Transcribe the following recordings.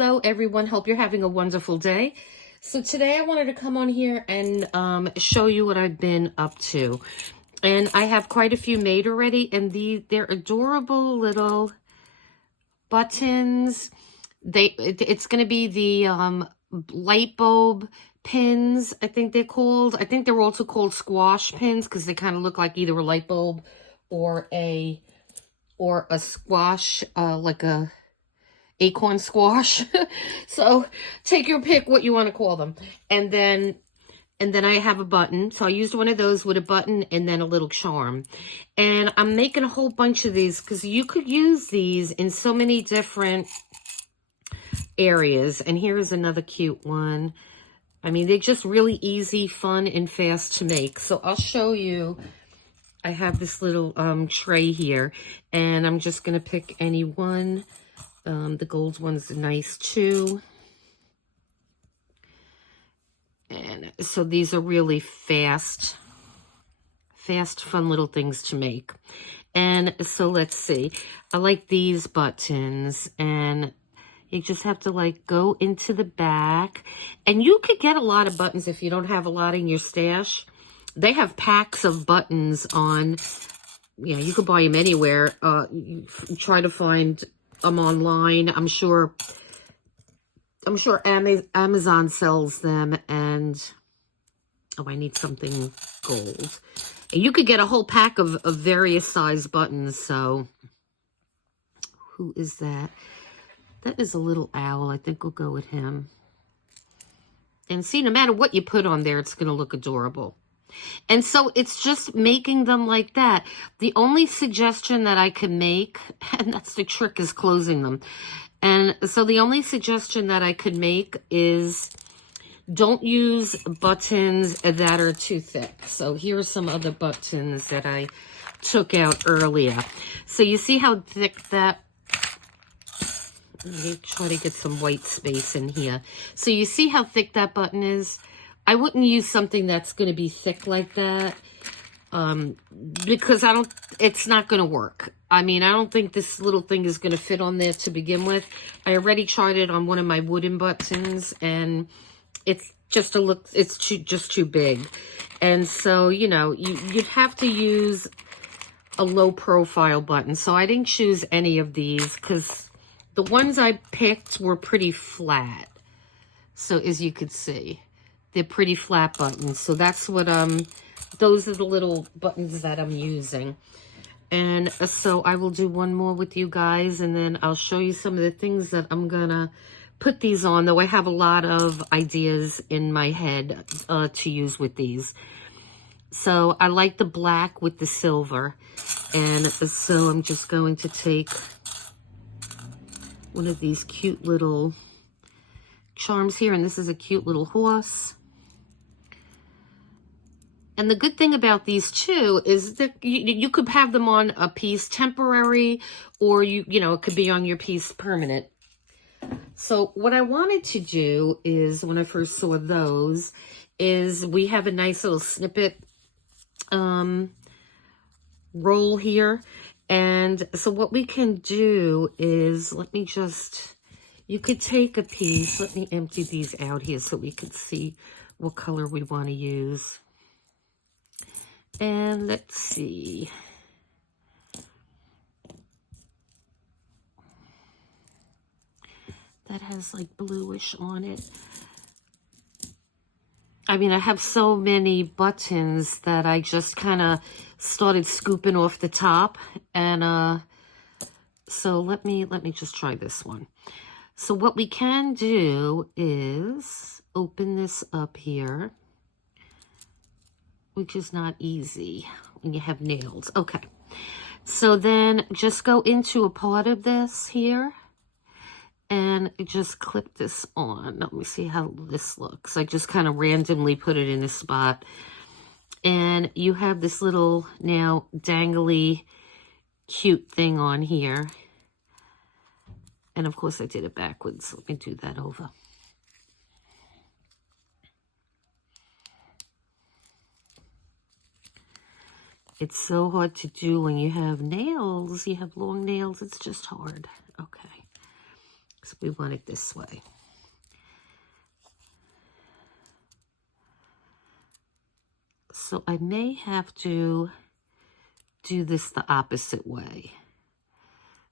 Hello everyone, hope you're having a wonderful day. So today I wanted to come on here and show you what I've been up to. And I have quite a few made already, and they're adorable little buttons. It's going to be the light bulb pins, I think they're called. I think they're also called squash pins because they kind of look like either a light bulb or a squash, like a acorn squash. So take your pick what you want to call them. And then I have a button. So I used one of those with a button and then a little charm. And I'm making a whole bunch of these because you could use these in so many different areas. And here's another cute one. I mean, they're just really easy, fun, and fast to make. So I'll show you. I have this little tray here, and I'm just going to pick any one. The gold one's nice too. And so these are really fast, fun little things to make. And so let's see. I like these buttons, and you just have to like go into the back. And you could get a lot of buttons if you don't have a lot in your stash. They have packs of buttons on, you could buy them anywhere. You try to find them online. I'm sure Amazon sells them. And I need something gold. And you could get a whole pack of various size buttons. So who is that? That is a little owl. I think we'll go with him. And see, no matter what you put on there, it's going to look adorable. And so it's just making them like that. The only suggestion that I can make, and that's the trick, is closing them. And so the only suggestion that I could make is don't use buttons that are too thick. So here are some other buttons that I took out earlier. So you see how thick that, let me try to get some white space in here. So you see how thick that button is? I wouldn't use something that's going to be thick like that because it's not going to work. I mean, I don't think this little thing is going to fit on there to begin with. I already tried it on one of my wooden buttons, and it's just just too big. And so, you'd have to use a low profile button. So I didn't choose any of these because the ones I picked were pretty flat. So as you could see, they're pretty flat buttons. So that's what, those are the little buttons that I'm using. And so I will do one more with you guys, and then I'll show you some of the things that I'm gonna put these on, though I have a lot of ideas in my head to use with these. So I like the black with the silver. And so I'm just going to take one of these cute little charms here, and this is a cute little horse. And the good thing about these too is that you could have them on a piece temporary, or it could be on your piece permanent. So what I wanted to do is, when I first saw those, is we have a nice little snippet roll here. And so what we can do is, you could take a piece. Let me empty these out here so we can see what color we want to use. And let's see. That has like bluish on it. I mean, I have so many buttons that I just kind of started scooping off the top. And so let me just try this one. So what we can do is open this up here, which is not easy when you have nails. Okay. So then just go into a part of this here and just clip this on. Let me see how this looks. I just kind of randomly put it in a spot. And you have this little now dangly cute thing on here. And of course I did it backwards. Let me do that over. It's so hard to do when you have nails. You have long nails. It's just hard. Okay. So We want it this way. So I may have to do this the opposite way.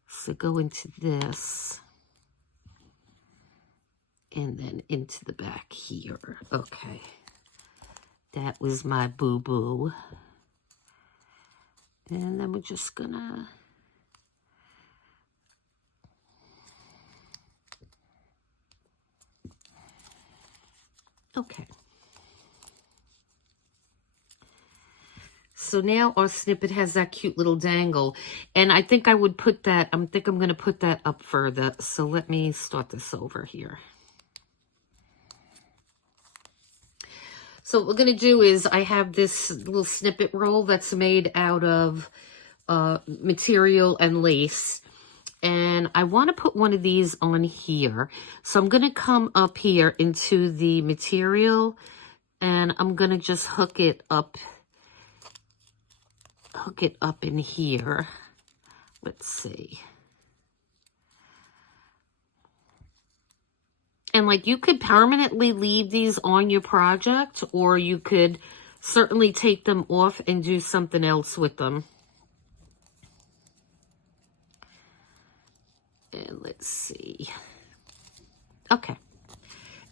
So go into this and then into the back here. Okay. That was my boo-boo. And then we're just gonna okay. So now our snippet has that cute little dangle. And I think I would put that, I'm going to put that up further. So let me start this over here. So what we're going to do is I have this little snippet roll that's made out of material and lace. And I want to put one of these on here. So I'm going to come up here into the material and I'm going to just hook it up in here. Let's see. And like you could permanently leave these on your project, or you could certainly take them off and do something else with them. And let's see. Okay.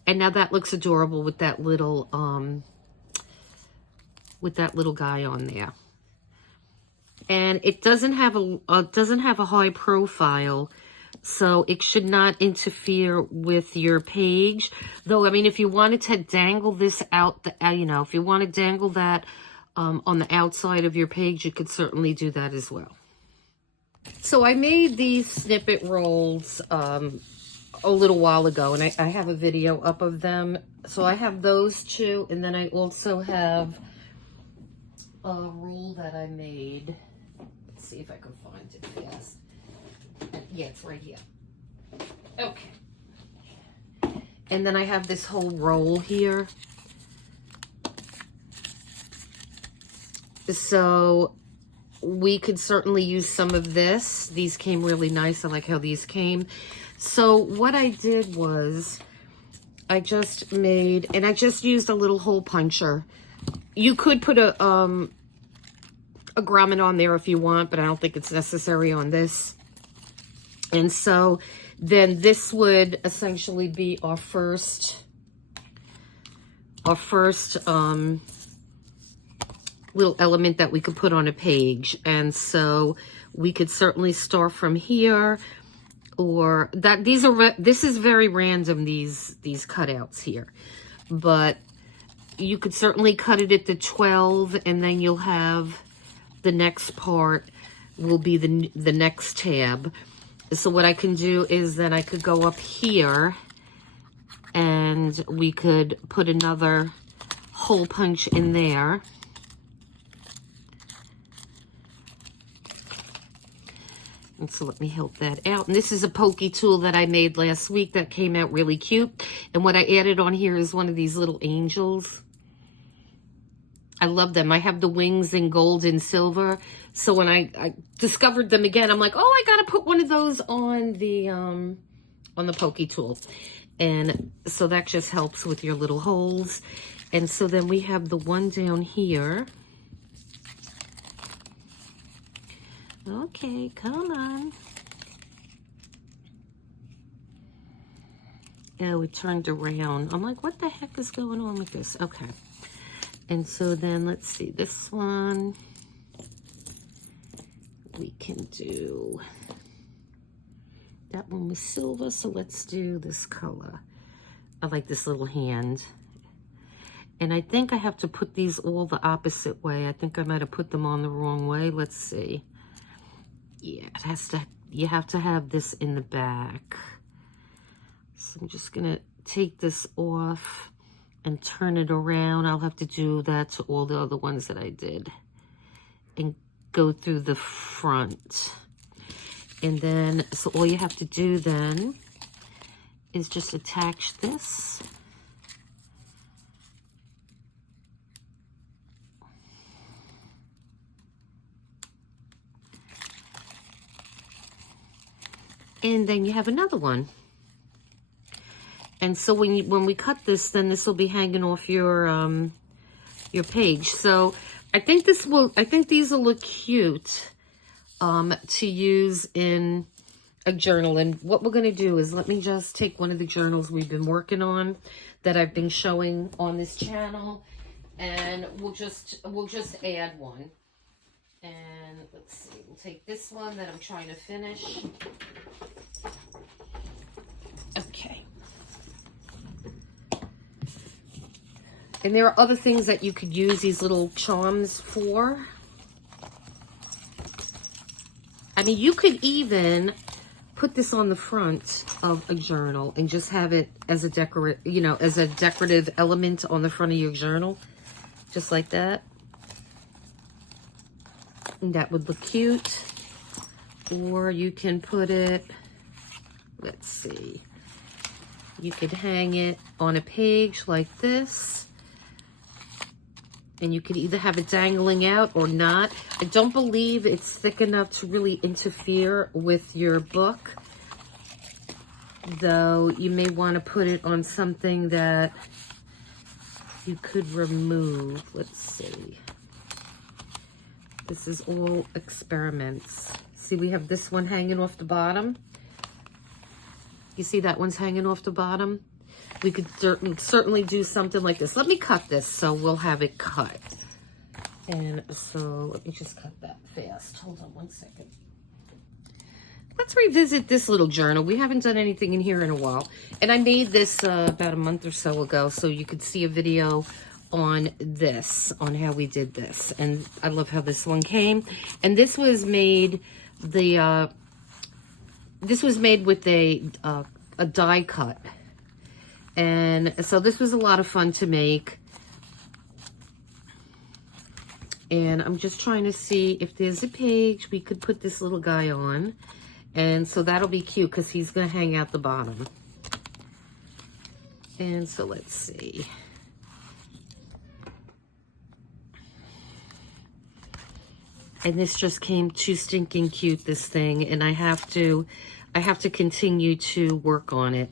And now that looks adorable with that little guy on there. And it doesn't have a high profile, so it should not interfere with your page. Though, I mean, if you wanted to dangle this out, if you want to dangle that on the outside of your page, you could certainly do that as well. So I made these snippet rolls a little while ago, and I have a video up of them. So I have those two, and then I also have a roll that I made. Let's see if I can find it fast. Yeah, it's right here. Okay. And then I have this whole roll here. So we could certainly use some of this. These came really nice. I like how these came. So what I did was I just made, and I just used a little hole puncher. You could put a grommet on there if you want, but I don't think it's necessary on this. And so then this would essentially be our first little element that we could put on a page. And so we could certainly start from here, or that this is very random, these cutouts here, but you could certainly cut it at the 12, and then you'll have the next part will be the next tab. So what I can do is then I could go up here and we could put another hole punch in there. And so let me help that out. And this is a pokey tool that I made last week that came out really cute. And what I added on here is one of these little angels. I love them. I have the wings in gold and silver. So when I discovered them again, I'm like, oh, I got to put one of those on the pokey tool. And so that just helps with your little holes. And so then we have the one down here. Okay, come on. Oh, it turned around. I'm like, what the heck is going on with this? Okay. And so then let's see, this one we can do. That one was silver, so let's do this color. I like this little hand. And I think I have to put these all the opposite way. I think I might have put them on the wrong way. Let's see. Yeah, it has to, you have to have this in the back. So I'm just gonna take this off and turn it around. I'll have to do that to all the other ones that I did. And go through the front. And then, so all you have to do then is just attach this. And then you have another one. And so when we cut this, then this will be hanging off your page. So I think these will look cute to use in a journal. And what we're going to do is, let me just take one of the journals we've been working on that I've been showing on this channel, and we'll just add one. And let's see, we'll take this one that I'm trying to finish. Okay. And there are other things that you could use these little charms for. I mean, you could even put this on the front of a journal and just have it as a decorative element on the front of your journal, just like that. And that would look cute. Or you can put it, let's see, you could hang it on a page like this. And you could either have it dangling out or not. I don't believe it's thick enough to really interfere with your book, though you may want to put it on something that you could remove. Let's see. This is all experiments. See, we have this one hanging off the bottom. You see that one's hanging off the bottom? We could certainly do something like this. Let me cut this so we'll have it cut. And so let me just cut that fast. Hold on one second. Let's revisit this little journal. We haven't done anything in here in a while. And I made this about a month or so ago, so you could see a video on this, on how we did this. And I love how this one came. And this was made with a die cut. And so this was a lot of fun to make. And I'm just trying to see if there's a page we could put this little guy on. And so that'll be cute because he's going to hang out the bottom. And so let's see. And this just came too stinking cute, this thing. And I have to continue to work on it.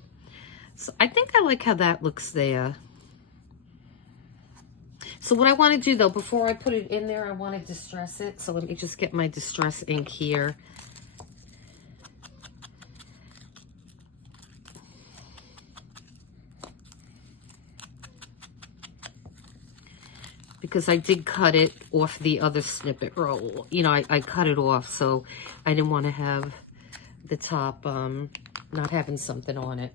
So I think I like how that looks there. So what I want to do, though, before I put it in there, I want to distress it. So let me just get my distress ink here. Because I did cut it off the other snippet roll. You know, I cut it off, so I didn't want to have the top not having something on it.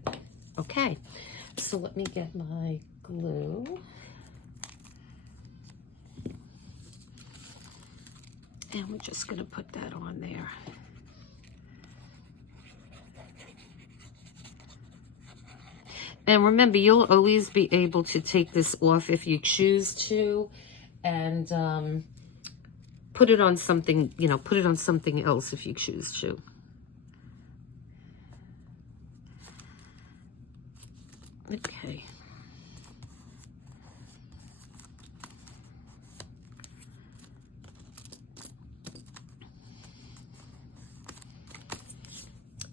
Okay, so let me get my glue. And we're just going to put that on there. And remember, you'll always be able to take this off if you choose to, and put it on something, put it on something else if you choose to. Okay.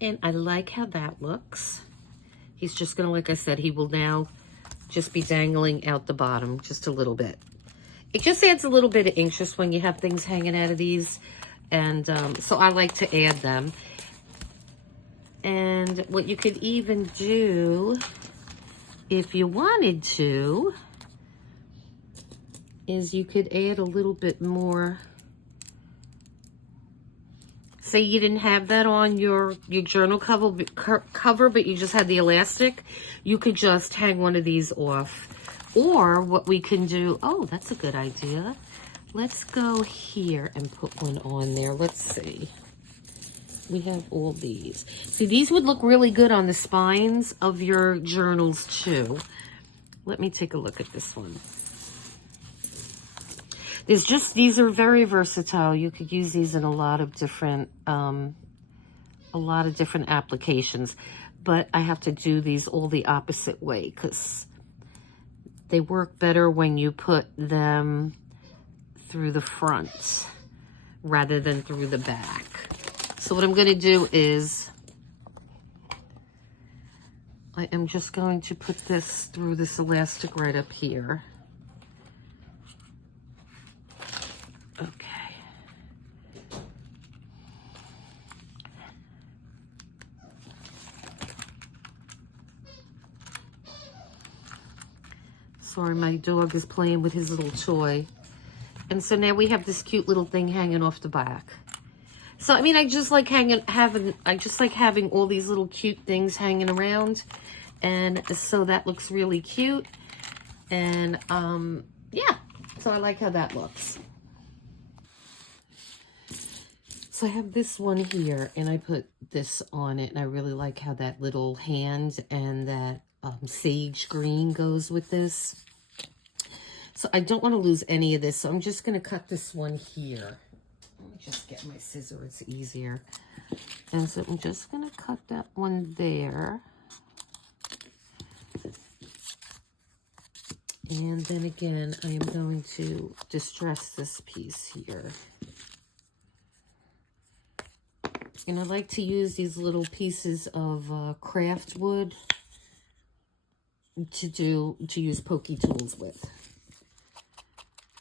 And I like how that looks. He's just going to, like I said, he will now just be dangling out the bottom just a little bit. It just adds a little bit of interest when you have things hanging out of these. And so I like to add them. And what you could even do, if you wanted to, is you could add a little bit more. Say you didn't have that on your journal cover, but you just had the elastic, you could just hang one of these off. Or what we can do, oh, that's a good idea. Let's go here and put one on there. Let's see. We have all these. See, these would look really good on the spines of your journals too. Let me take a look at this one. These are very versatile. You could use these in a lot of different applications, but I have to do these all the opposite way because they work better when you put them through the front rather than through the back. So what I'm going to do is I am just going to put this through this elastic right up here. Okay. Sorry, my dog is playing with his little toy. And so now we have this cute little thing hanging off the back. So, I mean, I just like having all these little cute things hanging around. And so that looks really cute. And, yeah. So I like how that looks. So I have this one here, and I put this on it. And I really like how that little hand and that sage green goes with this. So I don't want to lose any of this. So I'm just going to cut this one here. Let me just get my scissor, it's easier. And so I'm just going to cut that one there. And then again, I am going to distress this piece here. And I like to use these little pieces of craft wood to use pokey tools with.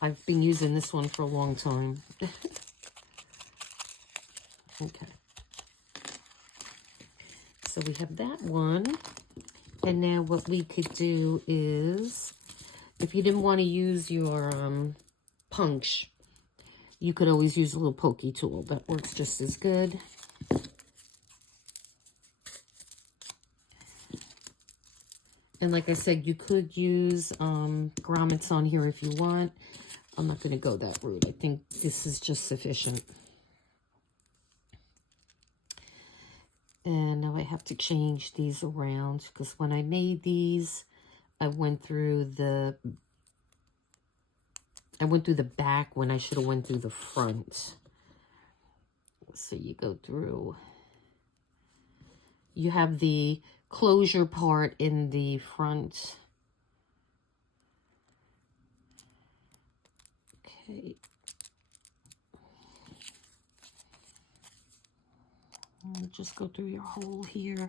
I've been using this one for a long time. Okay. So we have that one. And now what we could do is, if you didn't want to use your punch, you could always use a little pokey tool. That works just as good. And like I said, you could use grommets on here if you want. I'm not going to go that route. I think this is just sufficient. And now I have to change these around because when I made these, I went through the back when I should have went through the front. So you go through, you have the closure part in the front. Okay. I'll just go through your hole here.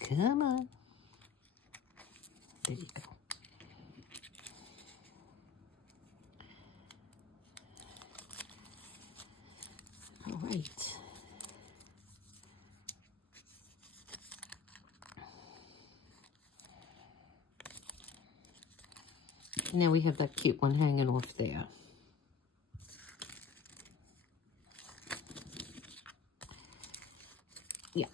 Come on. There you go. All right. Now we have that cute one hanging off there. Yeah.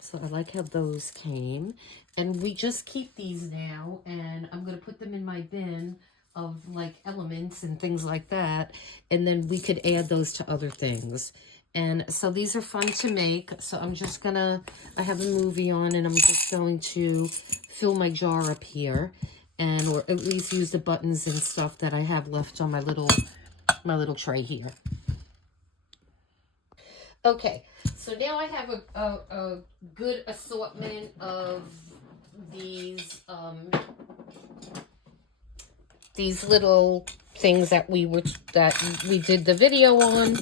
So I like how those came. And we just keep these now, and I'm going to put them in my bin of like elements and things like that. And then we could add those to other things. And so these are fun to make. So I'm just gonna, I have a movie on and I'm just going to fill my jar up here. And, or at least use the buttons and stuff that I have left on my little tray here. Okay, so now I have a good assortment of these little things that we did the video on.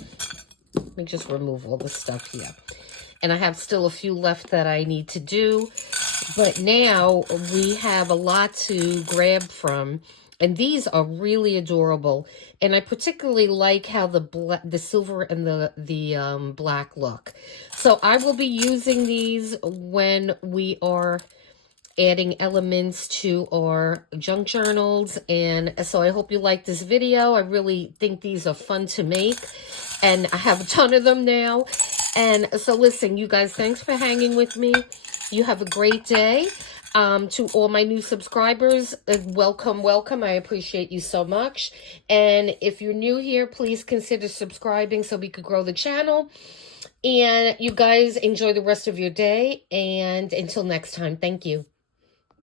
Let me just remove all this stuff here. And I have still a few left that I need to do. But now we have a lot to grab from. And these are really adorable. And I particularly like how the silver and the black look. So I will be using these when we are adding elements to our junk journals. And so I hope you like this video. I really think these are fun to make. And I have a ton of them now. And so listen, you guys, thanks for hanging with me. You have a great day. To all my new subscribers, welcome, welcome. I appreciate you so much. And if you're new here, please consider subscribing so we could grow the channel. And you guys enjoy the rest of your day. And until next time, thank you.